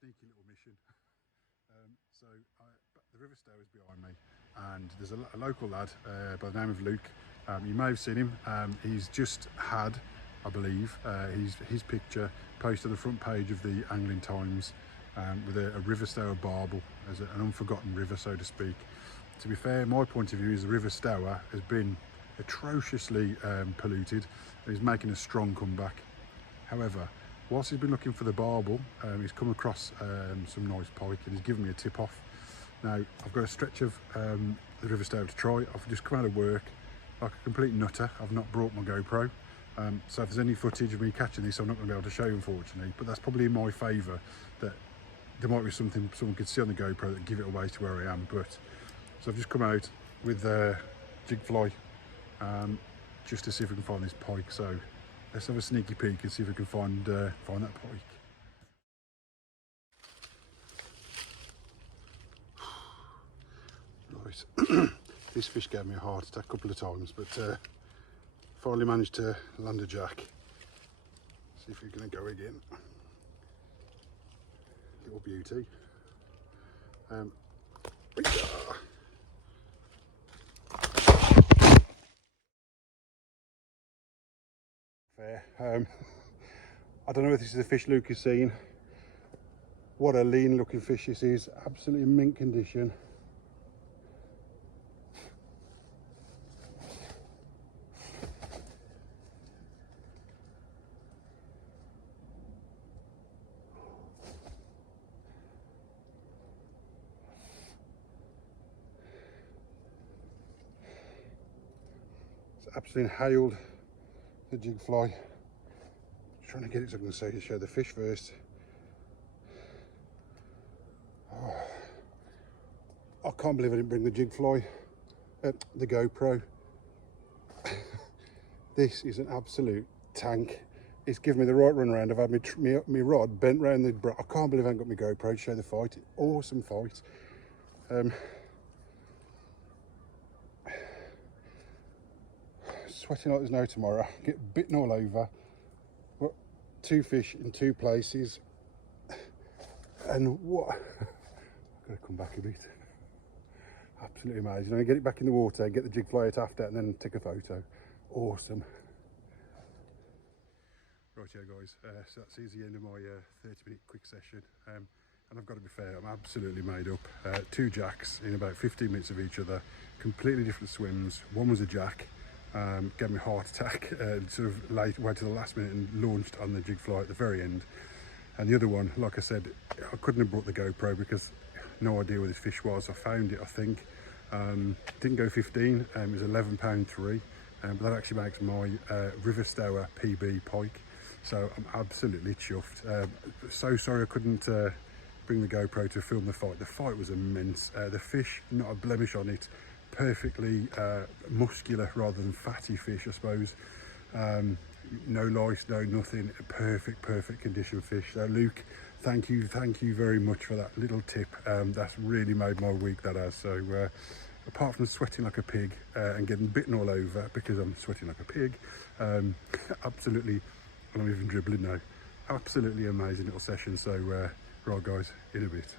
sneaky little mission. The River Stour is behind me, and there's a local lad by the name of Luke. You may have seen him. He's just had, I believe, his picture posted on the front page of the Angling Times with a River Stour barbel as an unforgotten river, so to speak. To be fair, my point of view is the River Stour has been atrociously polluted, and he's making a strong comeback. However, whilst he's been looking for the barbel, he's come across some nice pike, and he's given me a tip off. Now, I've got a stretch of the River Stour to try. I've just come out of work like a complete nutter. I've not brought my GoPro. So if there's any footage of me catching this, I'm not going to be able to show you, unfortunately. But that's probably in my favour, that there might be something someone could see on the GoPro that give it away to where I am. But so I've just come out with jig fly just to see if we can find this pike. So let's have a sneaky peek and see if we can find that pike. Right, this fish gave me a heart attack a couple of times, but finally managed to land a jack. See if we're going to go again. Little beauty. Fair. I don't know if this is the fish Luke has seen. What a lean looking fish this is, absolutely mint condition. It's absolutely hailed the jig fly. Trying to get it so I can show the fish first. Oh, I can't believe I didn't bring the jig fly, the GoPro. This is an absolute tank. It's given me the right run around. I've had my rod bent round the I can't believe I haven't got my GoPro to show the fight. Awesome fight. Sweating like there's no tomorrow. Get bitten all over. What, 2 fish in 2 places. And what? I've got to come back a bit. Absolutely amazing. I get it back in the water, get the jig fly out after, and then take a photo. Awesome. Right, yeah, guys. So that sees the end of my 30-minute quick session. And I've got to be fair, I'm absolutely made up. 2 jacks in about 15 minutes of each other, completely different swims. One was a jack, gave me a heart attack, sort of waited to the last minute and launched on the jig fly at the very end. And the other one, like I said, I couldn't have brought the GoPro because no idea where this fish was. I found it, I think. Didn't go 15, it was £11.3, but that actually makes my River Stour PB pike. So I'm absolutely chuffed. So sorry I couldn't bring the GoPro to film the fight. The fight was immense. The fish, not a blemish on it. Perfectly muscular rather than fatty fish, I suppose. No lice, no nothing. Perfect condition fish. So Luke, thank you very much for that little tip. That's really made my week, that has. So apart from sweating like a pig and getting bitten all over because I'm sweating like a pig, absolutely, I'm even dribbling now. Absolutely amazing little session. So right guys, in a bit.